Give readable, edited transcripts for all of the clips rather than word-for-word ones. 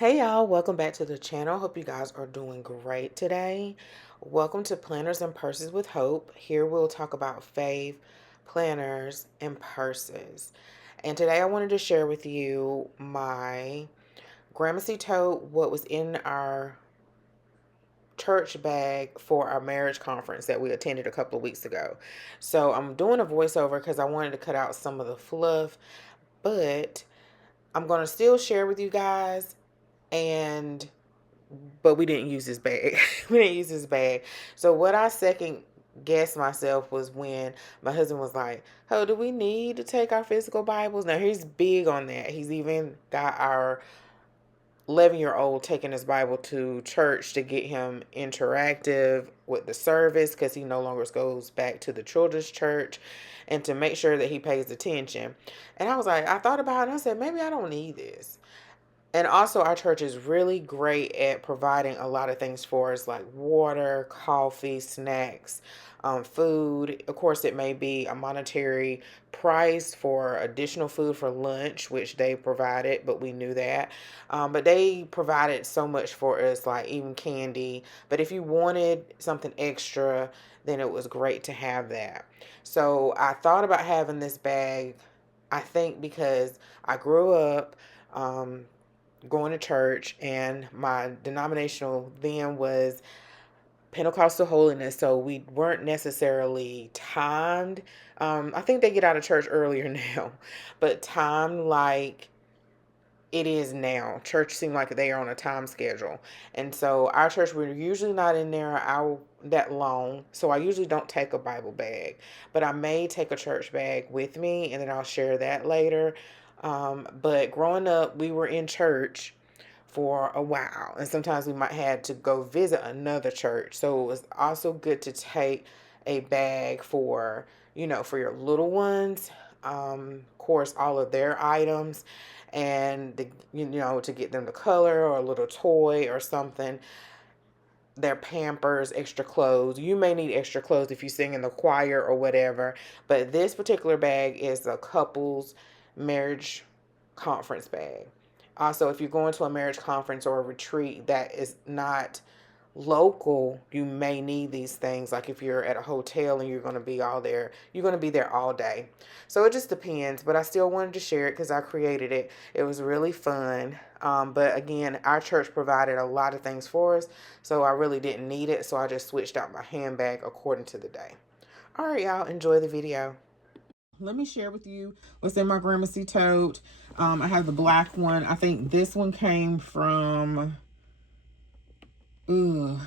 Hey y'all, welcome back to the channel. Hope you guys are doing great today. Welcome to Planners and Purses with Hope. Here we'll talk about fave planners and purses. And today I wanted to share with you my Gramercy Tote, what was in our church bag for our marriage conference that we attended a couple of weeks ago. So I'm doing a voiceover because I wanted to cut out some of the fluff, but I'm going to still share with you guys and but we didn't use this bag. We didn't use this bag. So what I second guessed myself was when my husband was like, "Oh, do we need to take our physical Bibles?" Now he's big on that. He's even got our 11-year-old taking his Bible to church to get him interactive with the service because he no longer goes back to the children's church and to make sure that he pays attention. And I was like, I thought about it and I said, maybe I don't need this. And also, our church is really great at providing a lot of things for us, like water, coffee, snacks, food. Of course, it may be a monetary price for additional food for lunch, which they provided, but we knew that. But they provided so much for us, like even candy. But if you wanted something extra, then it was great to have that. So I thought about having this bag, I think, because I grew up. Going to church, and my denominational then was Pentecostal holiness, so we weren't necessarily timed. I think they get out of church earlier now, but timed like it is now. Church seemed like they are on a time schedule, and so our church, we're usually not in there that long. So I usually don't take a Bible bag, but I may take a church bag with me, and then I'll share that later. But growing up, we were in church for a while, and sometimes we might had to go visit another church. So it was also good to take a bag for for your little ones. Of course, all of their items, and to get them the color or a little toy or something, their Pampers, extra clothes. You may need extra clothes if you sing in the choir or whatever, but this particular bag is a couple's marriage conference bag. Also, if you're going to a marriage conference or a retreat that is not local, you may need these things. Like if you're at a hotel and you're going to be all there, you're going to be there all day. So it just depends, but I still wanted to share it because I created it. It was really fun. But again, our church provided a lot of things for us, so I really didn't need it. So I just switched out my handbag according to the day. All right, y'all, enjoy the video. Let me share with you what's in my Gramercy tote. I have the black one. I think this one came from, ooh,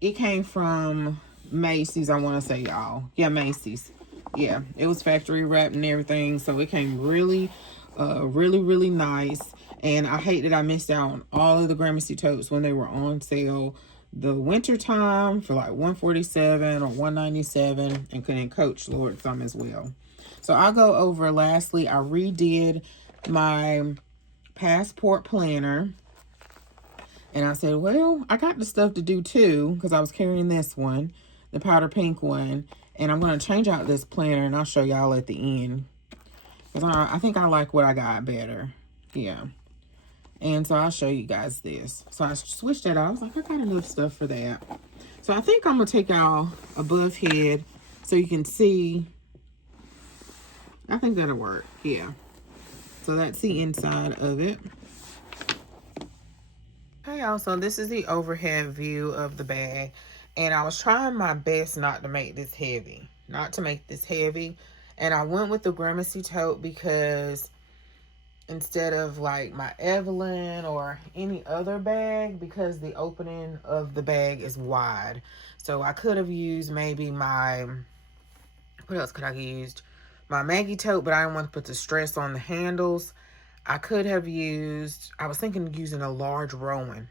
it came from Macy's, I want to say, y'all. Yeah, Macy's. Yeah, it was factory wrapped and everything, so it came really nice. And I hate that I missed out on all of the Gramercy totes when they were on sale the winter time for like $147 or $197, and couldn't Coach Lord some as well. So I'll go over. Lastly, I redid my passport planner. And I said, well, I got the stuff to do too, because I was carrying this one, the powder pink one. And I'm going to change out this planner, and I'll show y'all at the end. Because I think I like what I got better. Yeah. And so I'll show you guys this. So I switched that out. I was like, I got enough stuff for that. So I think I'm going to take y'all above head so you can see. I think that'll work. Yeah. So that's the inside of it. Hey y'all, so this is the overhead view of the bag, and I was trying my best not to make this heavy. And I went with the Gramercy tote because instead of like my Evelyn or any other bag, because the opening of the bag is wide. So I could have used maybe my, what else could I have used? My Maggie tote, but I didn't want to put the stress on the handles. I could have used, I was thinking of using a large Rowan,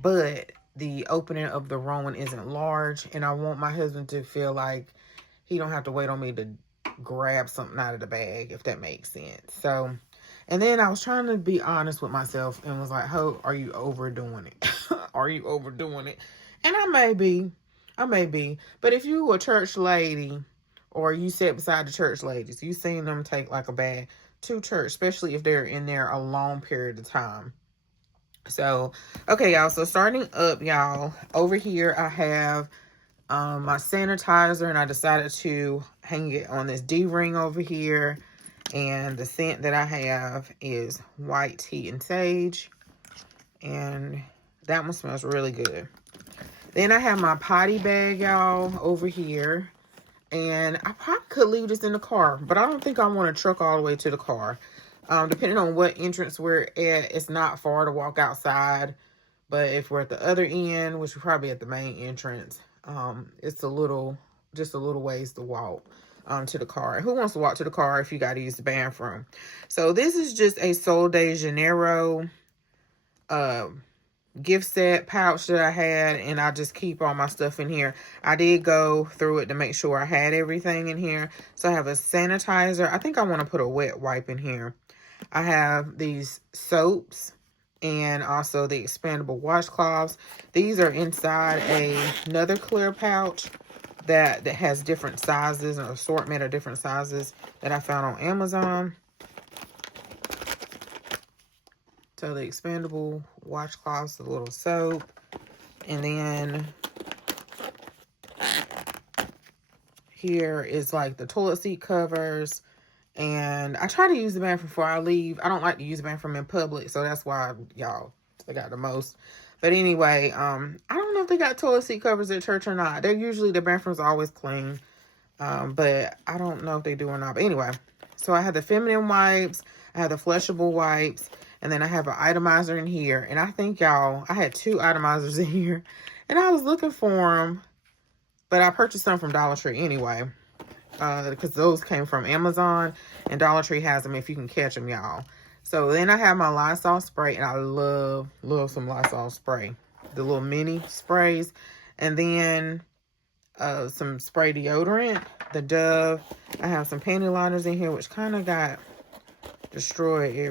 but the opening of the Rowan isn't large, and I want my husband to feel like he don't have to wait on me to grab something out of the bag, if that makes sense. So, and then I was trying to be honest with myself and was like, "Ho, are you overdoing it? Are you overdoing it?" And I may be, but if you a church lady or you sit beside the church ladies, you seen them take like a bag to church, especially if they're in there a long period of time. So, okay, y'all. So starting up, y'all, over here I have my sanitizer, and I decided to hang it on this D-ring over here. And the scent that I have is white tea and sage. And that one smells really good. Then I have my potty bag, y'all, over here. And I probably could leave this in the car, but I don't think I want to truck all the way to the car. Depending on what entrance we're at, it's not far to walk outside. But if we're at the other end, which we're probably at the main entrance, it's just a little ways to walk to the car. Who wants to walk to the car if you got to use the bathroom? So this is just a Sol de Janeiro gift set pouch that I had, and I just keep all my stuff in here. I did go through it to make sure I had everything in here. So I have a sanitizer. I think I want to put a wet wipe in here. I have these soaps and also the expandable washcloths. These are inside another clear pouch that has different sizes, an assortment of different sizes that I found on Amazon. So the expandable washcloths, the little soap, and then here is like the toilet seat covers. And I try to use the bathroom before I leave. I don't like to use the bathroom in public, so that's why y'all they got the most. But anyway, I don't know if they got toilet seat covers at church or not. They're usually, the bathrooms are always clean. But I don't know if they do or not. But anyway, so I have the feminine wipes, I have the flushable wipes, and then I have an itomizer in here. And I think, y'all, I had 2 itemizers in here, and I was looking for them, but I purchased some from Dollar Tree anyway, because those came from Amazon, and Dollar Tree has them if you can catch them, y'all. So then I have my Lysol spray, and I love some Lysol spray, the little mini sprays. And then some spray deodorant, the Dove. I have some panty liners in here, which kind of got strode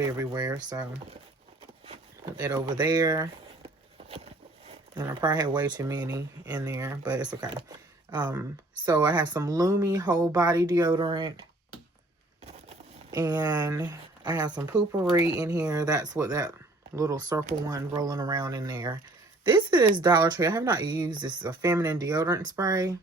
everywhere. So put that over there. And I probably had way too many in there, but it's okay. So I have some Lumi whole body deodorant. And I have some Poopery in here. That's what that little circle one rolling around in there. This is Dollar Tree. I have not used this. Is a feminine deodorant spray.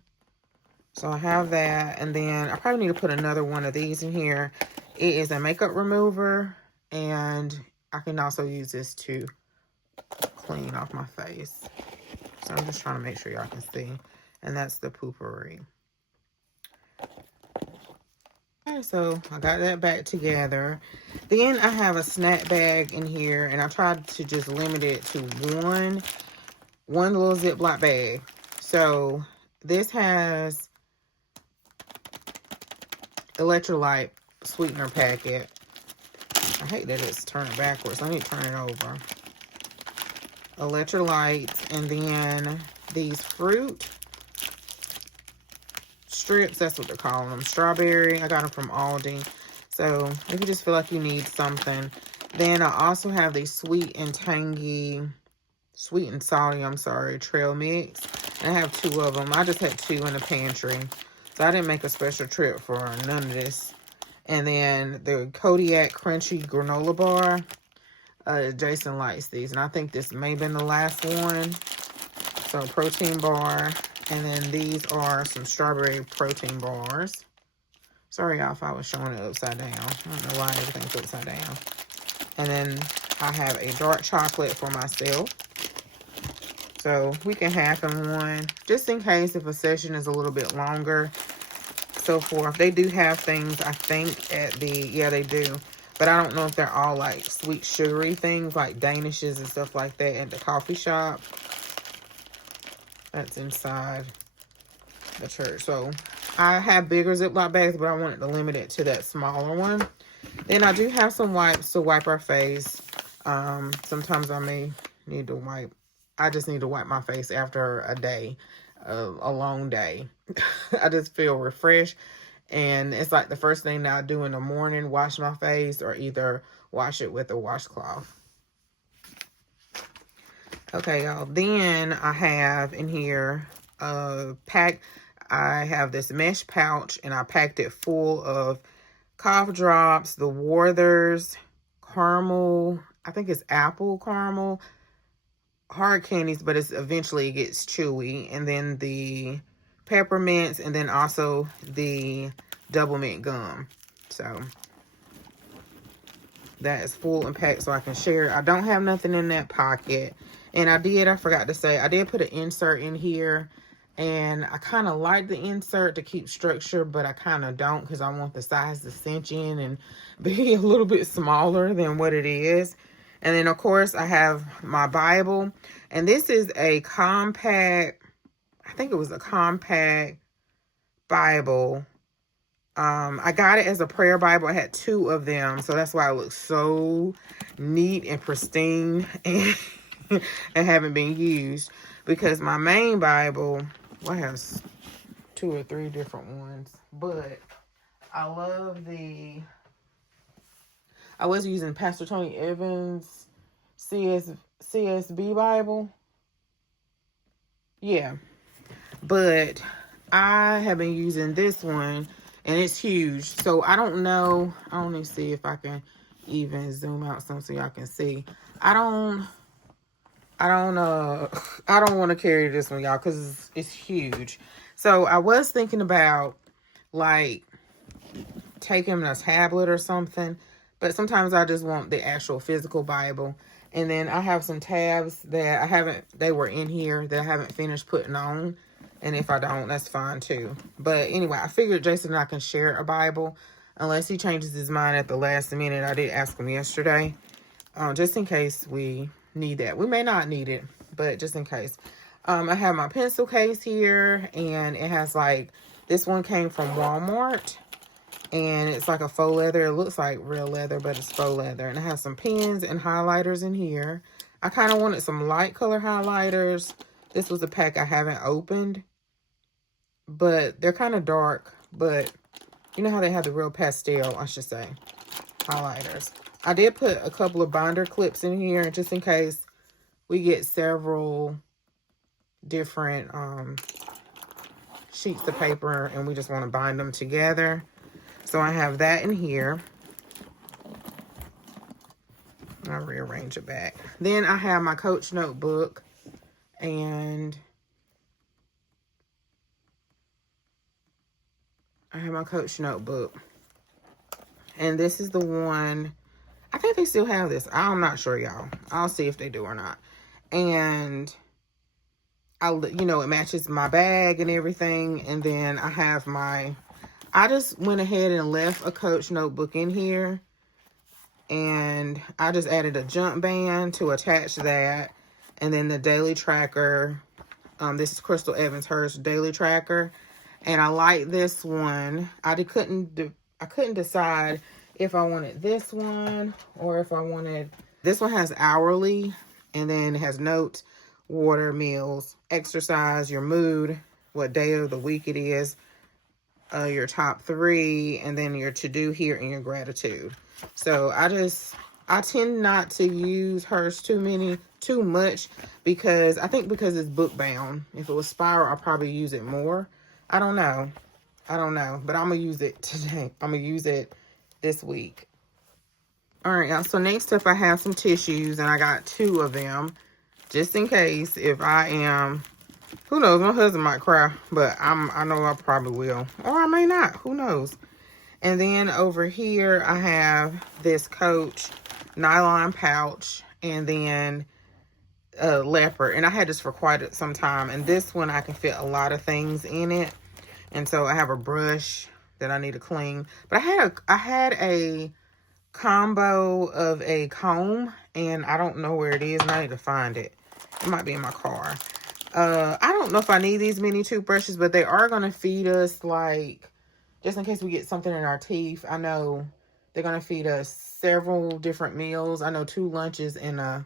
So I have that. And then I probably need to put another one of these in here. It is a makeup remover. And I can also use this to clean off my face. So I'm just trying to make sure y'all can see. And that's the Poopery. Okay, so I got that back together. Then I have a snack bag in here. And I tried to just limit it to one little Ziploc bag. So this has electrolyte sweetener packet. I hate that it's turned backwards. I need to turn it over. Electrolytes, and then these fruit strips. That's what they're calling them. Strawberry. I got them from Aldi. So if you just feel like you need something. Then I also have these sweet and salty, trail mix. And I have 2 of them. I just had 2 in the pantry. So I didn't make a special trip for none of this. And then the Kodiak Crunchy Granola Bar. Jason likes these. And I think this may have been the last one. So protein bar. And then these are some strawberry protein bars. Sorry, y'all, if I was showing it upside down. I don't know why everything's upside down. And then I have a dark chocolate for myself. So we can half in one, just in case if a session is a little bit longer, so forth. They do have things, I think, at the, yeah, they do. But I don't know if they're all like sweet sugary things like Danishes and stuff like that at the coffee shop. That's inside the church. So I have bigger Ziploc bags, but I wanted to limit it to that smaller one. Then I do have some wipes to wipe our face. Sometimes I may need to wipe. I just need to wipe my face after a day, a long day. I just feel refreshed. And it's like the first thing that I do in the morning, wash my face or either wash it with a washcloth. Okay, y'all. Then I have in here I have this mesh pouch, and I packed it full of cough drops, the Werther's caramel I think it's apple caramel, hard candies, but eventually it gets chewy. And then the peppermints, and then also the double mint gum. So that is full and packed so I can share. I don't have nothing in that pocket. And I forgot to say, I did put an insert in here. And I kind of like the insert to keep structure, but I kind of don't, because I want the size to cinch in and be a little bit smaller than what it is. And then, of course, I have my Bible. And this is a compact, I think it was a compact Bible. I got it as a prayer Bible. I had 2 of them, so that's why it looks so neat and pristine and, and haven't been used. Because my main Bible, well, I have 2 or 3 different ones, but I was using Pastor Tony Evans' CSB Bible. Yeah, but I have been using this one, and it's huge. So I don't know. I don't even see if I can even zoom out some so y'all can see. I don't want to carry this one, y'all, because it's huge. So I was thinking about, like, taking a tablet or something, but sometimes I just want the actual physical Bible. And then I have some tabs that they were in here that I haven't finished putting on. And if I don't, that's fine too. But anyway, I figured Jason and I can share a Bible unless he changes his mind at the last minute. I did ask him yesterday, just in case we need that. We may not need it, but just in case. I have my pencil case here, and it has, like, this one came from Walmart. And it's like a faux leather. It looks like real leather, but it's faux leather. And it has some pens and highlighters in here. I kind of wanted some light color highlighters. This was a pack I haven't opened, but they're kind of dark. But you know how they have the real pastel, I should say, highlighters. I did put a couple of binder clips in here just in case we get several different sheets of paper and we just want to bind them together. So I have that in here. I'll rearrange it back. Then I have my Coach notebook, and And this is the one, I think they still have this. I'm not sure, y'all. I'll see if they do or not. And it matches my bag and everything. And then I have I just went ahead and left a Coach notebook in here, and I just added a jump band to attach that, and then the daily tracker. This is Crystal Evans, hers daily tracker, and I like this one. I couldn't decide if I wanted this one or if I wanted this one. Has hourly, and then it has notes, water, meals, exercise, your mood, what day of the week it is, your top 3, and then your to-do here and your gratitude. So I tend not to use hers too much because it's book bound. If it was spiral, I'll probably use it more. I don't know, but I'm gonna use it today. I'm gonna use it this week. All right, y'all. So next up, I have some tissues, and I got 2 of them just in case if I am. Who knows? My husband might cry, but I know I probably will. Or I may not. Who knows? And then over here, I have this Coach nylon pouch, and then a leopard. And I had this for quite some time. And this one, I can fit a lot of things in it. And so I have a brush that I need to clean. But I had a combo of a comb, and I don't know where it is, and I need to find it. It might be in my car. I don't know if I need these mini toothbrushes, but they are going to feed us, like, just in case we get something in our teeth. I know they're going to feed us several different meals. I know 2 lunches and a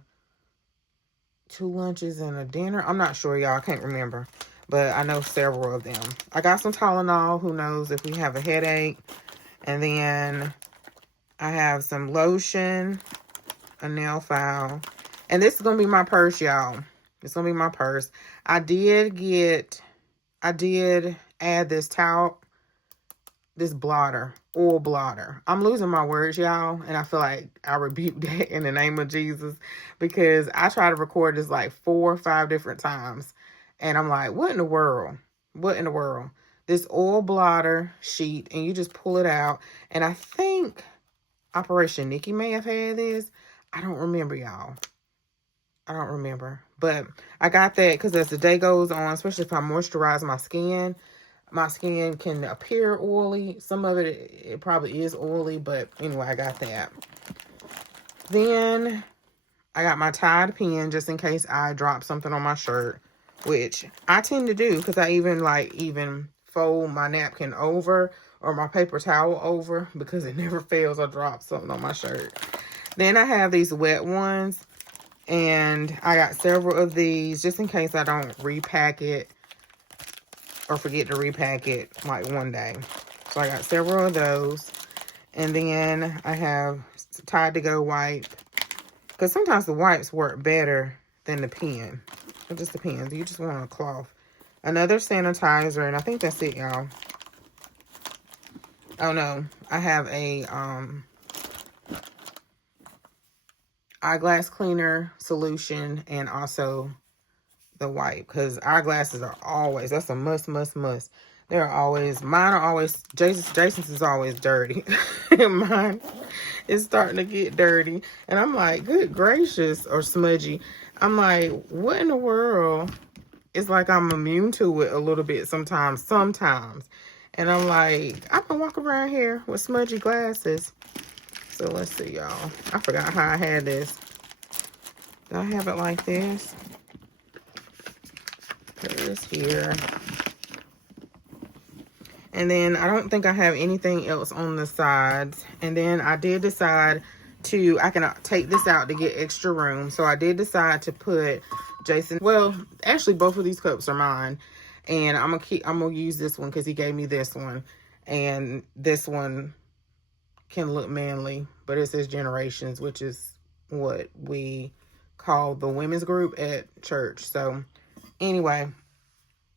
dinner. I'm not sure, y'all. I can't remember, but I know several of them. I got some Tylenol. Who knows if we have a headache. And then I have some lotion, a nail file, and this is going to be my purse, y'all. It's going to be my purse. I did add this towel this blotter, oil blotter. I'm losing my words, y'all, and I feel like I rebuke that in the name of Jesus, because I try to record this like 4 or 5 different times, and I'm like, what in the world? What in the world? This oil blotter sheet, and you just pull it out, and I think Operation Nikki may have had this. I don't remember, y'all. I don't remember, but I got that because as the day goes on, especially if I moisturize my skin can appear oily. Some of it probably is oily, but anyway, I got that. Then I got my Tide pen just in case I drop something on my shirt, which I tend to do because I even fold my napkin over or my paper towel over because it never fails. I drop something on my shirt. Then I have these wet ones, and I got several of these just in case I don't repack it or forget to repack it like one day. So I got several of those. And then I have Tide to Go wipe, because sometimes the wipes work better than the pen. It just depends. You just want a cloth. Another sanitizer, and I think that's it, y'all. Oh no, I have a eyeglass cleaner solution, and also the wipe, because eyeglasses are always, that's a must. They're always, mine are always, Jason's is always dirty. Mine is starting to get dirty, and I'm like, good gracious, or smudgy. I'm like, what in the world? It's like I'm immune to it a little bit sometimes. And I'm like, I've been walking around here with smudgy glasses. So let's see, y'all. I forgot how I had this. Do I have it like this? Put this here. And then I don't think I have anything else on the sides. And then I did decide to, I can take this out to get extra room. So I did decide to put Jason, well, actually both of these cups are mine. And I'm gonna use this one because he gave me this one. And this one can look manly, but it says Generations, which is what we call the women's group at church. So anyway,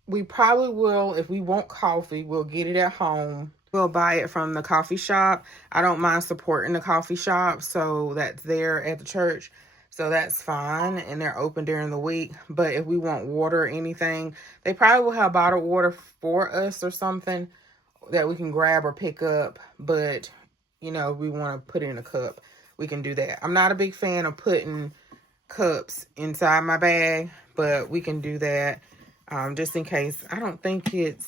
we probably will, if we want coffee, we'll get it at home. We'll buy it from the coffee shop. I don't mind supporting the coffee shop, so that's there at the church. So that's fine, and they're open during the week. But if we want water or anything, they probably will have bottled water for us or something that we can grab or pick up. But, you know, if we want to put it in a cup, we can do that. I'm not a big fan of putting cups inside my bag, but we can do that. Just in case. I don't think it's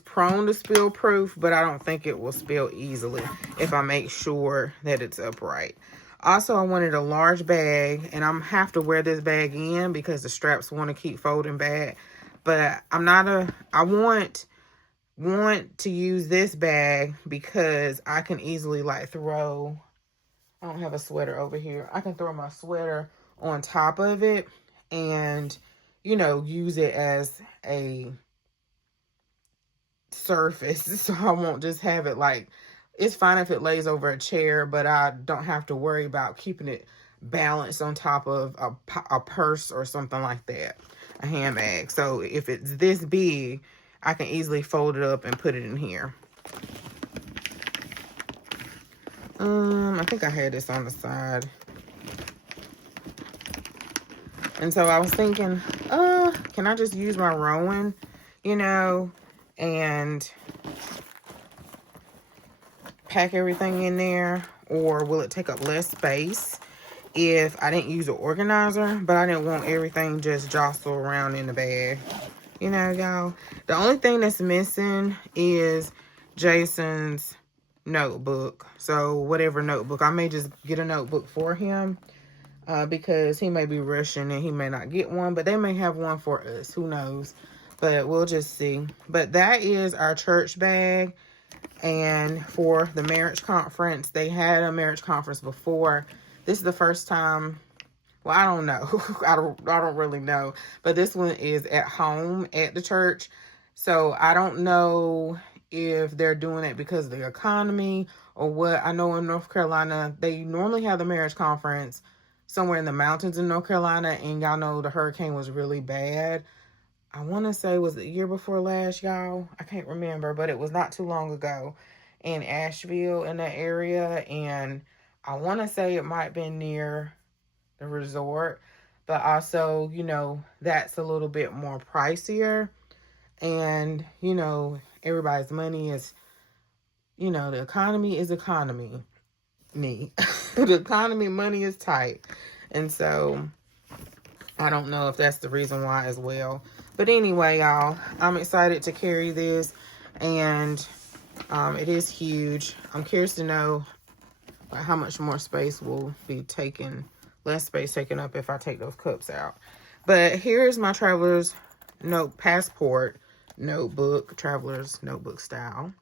prone to spill proof, but I don't think it will spill easily if I make sure that it's upright. Also, I wanted a large bag, and I'm have to wear this bag in because the straps want to keep folding back. But I want to use this bag because I can easily like throw, I don't have a sweater over here. I can throw my sweater on top of it and, you know, use it as a surface. So I won't just have it like, it's fine if it lays over a chair, but I don't have to worry about keeping it balanced on top of a purse or something like that, a handbag. So if it's this big, I can easily fold it up and put it in here. I think I had this on the side. And so I was thinking, can I just use my Rowan, you know, and pack everything in there? Or will it take up less space if I didn't use an organizer? But I didn't want everything just jostle around in the bag. You know, y'all. The only thing that's missing is Jason's notebook. So whatever notebook. I may just get a notebook for him. Because he may be rushing and he may not get one, but they may have one for us. Who knows? But we'll just see. But that is our church bag. And for the marriage conference, they had a marriage conference before. This is the first time. Well, I don't know. I don't really know. But this one is at home at the church. So I don't know if they're doing it because of the economy or what. I know in North Carolina, they normally have the marriage conference somewhere in the mountains in North Carolina, and y'all know the hurricane was really bad I want to say, was it the year before last, y'all? I can't remember, but it was not too long ago in Asheville, in that area. And I want to say it might have been near the resort, but also, you know, that's a little bit more pricier. And, you know, everybody's money is, you know, the economy is economy. The economy, money is tight. And so I don't know if that's the reason why as well. But anyway, y'all, I'm excited to carry this. And it is huge. I'm curious to know how much more space will be taken, less space taken up if I take those cups out. But here's my traveler's passport notebook, traveler's notebook style.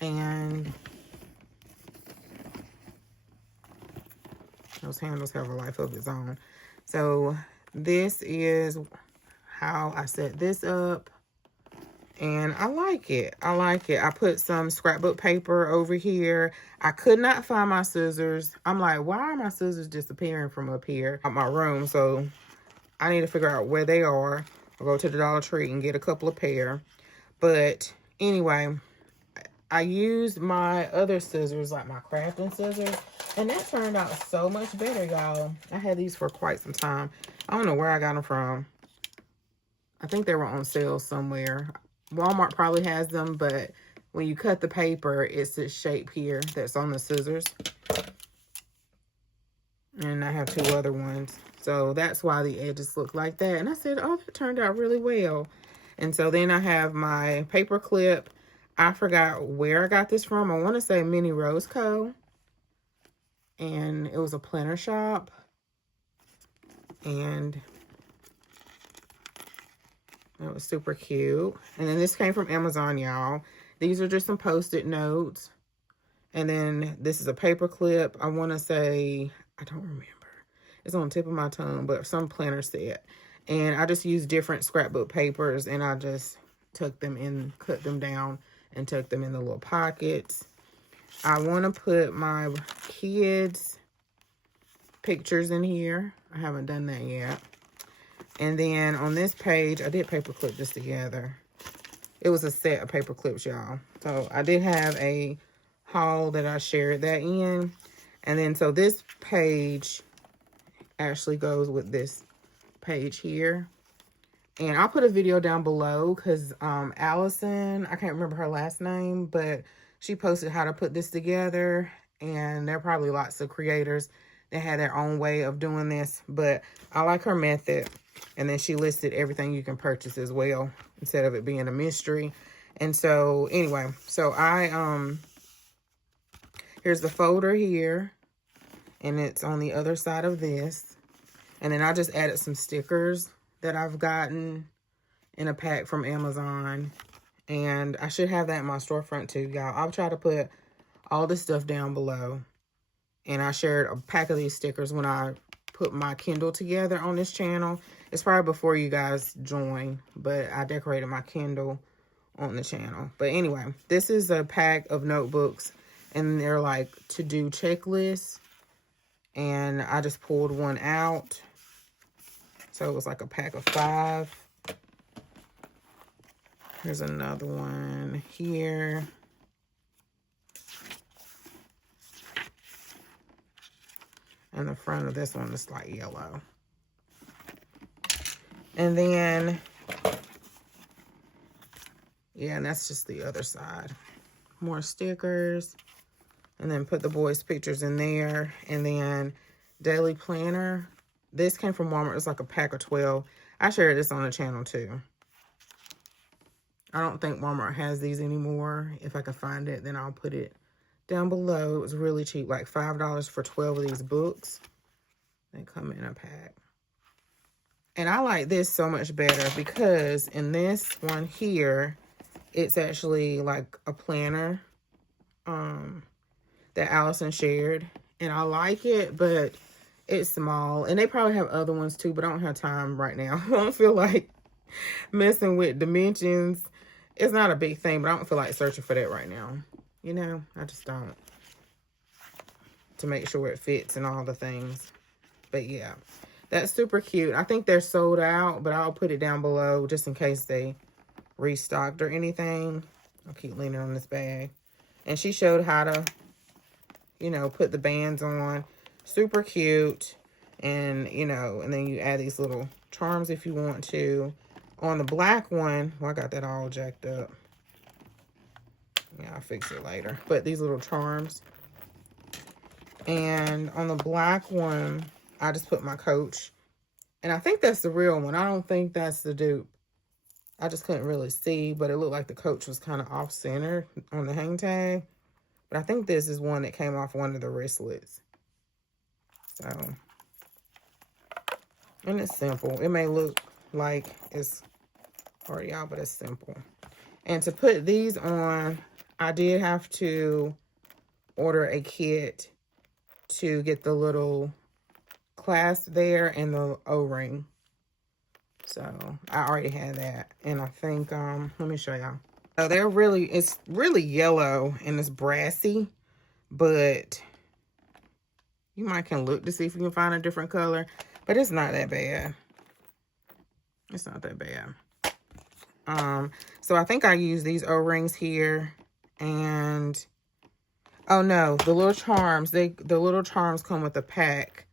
And those handles have a life of its own. So this is how I set this up. And I like it. I like it. I put some scrapbook paper over here. I could not find my scissors. I'm like, why are my scissors disappearing from up here at my room? So I need to figure out where they are. I'll go to the Dollar Tree and get a couple of pair. But anyway, I used my other scissors, like my crafting scissors, and that turned out so much better, y'all. I had these for quite some time. I don't know where I got them from. I think they were on sale somewhere. Walmart probably has them, but when you cut the paper, it's this shape here that's on the scissors. And I have 2 other ones. So that's why the edges look like that. And I said, oh, that turned out really well. And so then I have my paper clip. I forgot where I got this from. I want to say Mini Rose Co. And it was a planner shop. And that was super cute. And then this came from Amazon, y'all. These are just some Post-it notes. And then this is a paper clip. I want to say, I don't remember. It's on the tip of my tongue, but some planner set. And I just used different scrapbook papers, and I just tucked them in, cut them down, and tucked them in the little pockets. I want to put my kids' pictures in here. I haven't done that yet. And then on this page, I did paper clip this together. It was a set of paper clips, y'all. So I did have a haul that I shared that in. And then so this page actually goes with this page here. And I'll put a video down below because Allison, I can't remember her last name, but she posted how to put this together. And there are probably lots of creators that had their own way of doing this, but I like her method. And then she listed everything you can purchase as well, instead of it being a mystery. And so anyway, so here's the folder here, and it's on the other side of this. And then I just added some stickers that I've gotten in a pack from Amazon. And I should have that in my storefront too, y'all. I'll try to put all this stuff down below. And I shared a pack of these stickers when I put my Kindle together on this channel. It's probably before you guys join, but I decorated my Kindle on the channel. But anyway, this is a pack of notebooks, and they're like to-do checklists. And I just pulled one out. So it was like a pack of 5. Here's another one here. And the front of this one is like yellow. And then, yeah, and that's just the other side. More stickers. And then put the boys' pictures in there. And then daily planner. This came from Walmart. It's like a pack of 12. I shared this on the channel too. I don't think Walmart has these anymore. If I can find it, then I'll put it down below. It was really cheap, like $5 for 12 of these books. They come in a pack. And I like this so much better because in this one here, it's actually like a planner that Allison shared. And I like it, but it's small. And they probably have other ones too, but I don't have time right now. I don't feel like messing with dimensions. It's not a big thing, but I don't feel like searching for that right now. You know, I just don't. To make sure it fits and all the things. But yeah. That's super cute. I think they're sold out, but I'll put it down below just in case they restocked or anything. I'll keep leaning on this bag. And she showed how to, you know, put the bands on. Super cute. And, you know, and then you add these little charms if you want to. On the black one, well, I got that all jacked up. Yeah, I'll fix it later. But these little charms. And on the black one, I just put my Coach. And I think that's the real one. I don't think that's the dupe. I just couldn't really see, but it looked like the Coach was kind of off-center on the hang tag. But I think this is one that came off one of the wristlets. So, and it's simple. It may look like it's already out, but it's simple. And to put these on, I did have to order a kit to get the little clasp there and the O-ring. So I already had that. And I think, let me show y'all. So it's really yellow and it's brassy, but you might can look to see if you can find a different color, but it's not that bad. It's not that bad. So I think I use these O-rings here, and oh no, the little charms, the little charms come with a pack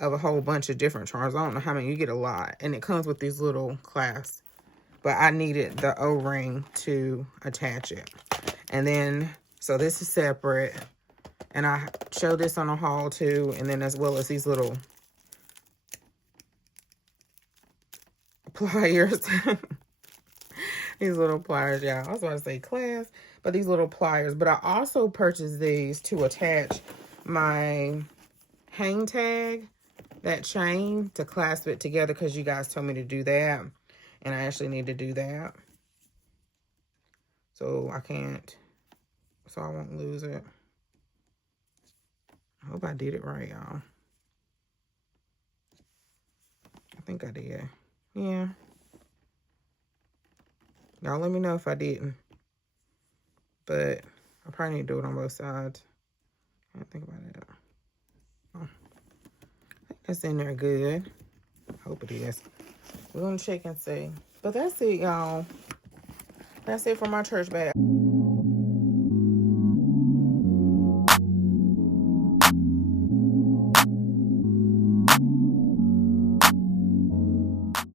of a whole bunch of different charms. I don't know how many, you get a lot, and it comes with these little clasps, but I needed the O-ring to attach it. And then, so this is separate, and I showed this on a haul too, and then as well as these little pliers. These little pliers, y'all. I was about to say class, but these little pliers. But I also purchased these to attach my hang tag, that chain, to clasp it together because you guys told me to do that. And I actually need to do that. So I can't, so I won't lose it. I hope I did it right, y'all. I think I did. Yeah. Y'all let me know if I didn't. But I probably need to do it on both sides. I didn't think about it. Oh. I think that's in there good. I hope it is. We're going to check and see. But that's it, y'all. That's it for my church bag.